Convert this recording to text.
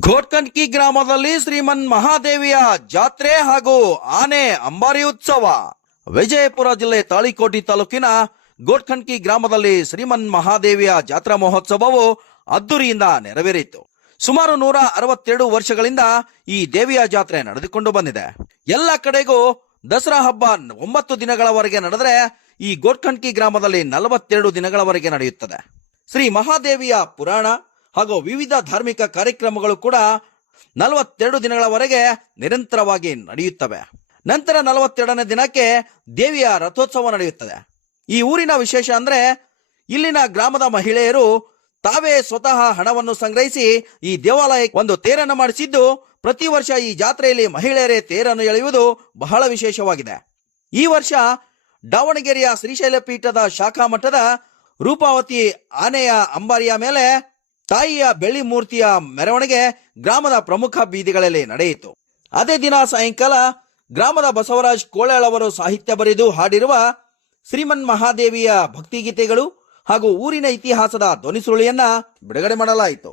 ಘೋಟ್ಕಂಡ್ಕಿ ಗ್ರಾಮದಲ್ಲಿ ಶ್ರೀಮನ್ ಮಹಾದೇವಿಯ ಜಾತ್ರೆ ಹಾಗೂ ಆನೆ ಅಂಬಾರಿ ಉತ್ಸವ. ವಿಜಯಪುರ ಜಿಲ್ಲೆ ತಾಳಿಕೋಟಿ ತಾಲೂಕಿನ ಘೋಟ್ಕಂಡ್ಕಿ ಗ್ರಾಮದಲ್ಲಿ ಶ್ರೀಮನ್ ಮಹಾದೇವಿಯ ಜಾತ್ರಾ ಮಹೋತ್ಸವವು ಅದ್ದೂರಿಯಿಂದ ನೆರವೇರಿತು. ಸುಮಾರು 162 ವರ್ಷಗಳಿಂದ ಈ ದೇವಿಯ ಜಾತ್ರೆ ನಡೆದುಕೊಂಡು ಬಂದಿದೆ. ಎಲ್ಲ ಕಡೆಗೂ ದಸರಾ ಹಬ್ಬ 9 ದಿನಗಳವರೆಗೆ ನಡೆದರೆ ಈ ಘೋಟ್ಕಂಡ್ಕಿ ಗ್ರಾಮದಲ್ಲಿ 42 ದಿನಗಳವರೆಗೆ ನಡೆಯುತ್ತದೆ. ಶ್ರೀ ಮಹಾದೇವಿಯ ಪುರಾಣ ಹಾಗೂ ವಿವಿಧ ಧಾರ್ಮಿಕ ಕಾರ್ಯಕ್ರಮಗಳು ಕೂಡ 42 ದಿನಗಳವರೆಗೆ ನಿರಂತರವಾಗಿ ನಡೆಯುತ್ತವೆ. ನಂತರ 42ನೇ ದಿನಕ್ಕೆ ದೇವಿಯ ರಥೋತ್ಸವ ನಡೆಯುತ್ತದೆ. ಈ ಊರಿನ ವಿಶೇಷ ಅಂದ್ರೆ ಇಲ್ಲಿನ ಗ್ರಾಮದ ಮಹಿಳೆಯರು ತಾವೇ ಸ್ವತಃ ಹಣವನ್ನು ಸಂಗ್ರಹಿಸಿ ಈ ದೇವಾಲಯಕ್ಕೆ ಒಂದು ತೇರನ್ನು ಮಾಡಿಸಿದ್ದು, ಪ್ರತಿ ವರ್ಷ ಈ ಜಾತ್ರೆಯಲ್ಲಿ ಮಹಿಳೆಯರೇ ತೇರನ್ನು ಎಳೆಯುವುದು ಬಹಳ ವಿಶೇಷವಾಗಿದೆ. ಈ ವರ್ಷ ದಾವಣಗೆರೆಯ ಶ್ರೀಶೈಲ ಪೀಠದ ಶಾಖಾ ಮಠದ ರೂಪಾವತಿ ಆನೆಯ ಅಂಬಾರಿಯ ಮೇಲೆ ತಾಯಿಯ ಬೆಳ್ಳಿ ಮೂರ್ತಿಯ ಮೆರವಣಿಗೆ ಗ್ರಾಮದ ಪ್ರಮುಖ ಬೀದಿಗಳಲ್ಲಿ ನಡೆಯಿತು. ಅದೇ ದಿನ ಸಾಯಂಕಾಲ ಗ್ರಾಮದ ಬಸವರಾಜ್ ಕೋಳ್ಯಾಳ್ ಅವರು ಸಾಹಿತ್ಯ ಬರೆದು ಹಾಡಿರುವ ಶ್ರೀಮನ್ ಮಹಾದೇವಿಯ ಭಕ್ತಿಗೀತೆಗಳು ಹಾಗೂ ಊರಿನ ಇತಿಹಾಸದ ಧ್ವನಿಸುರುಳಿಯನ್ನ ಬಿಡುಗಡೆ ಮಾಡಲಾಯಿತು.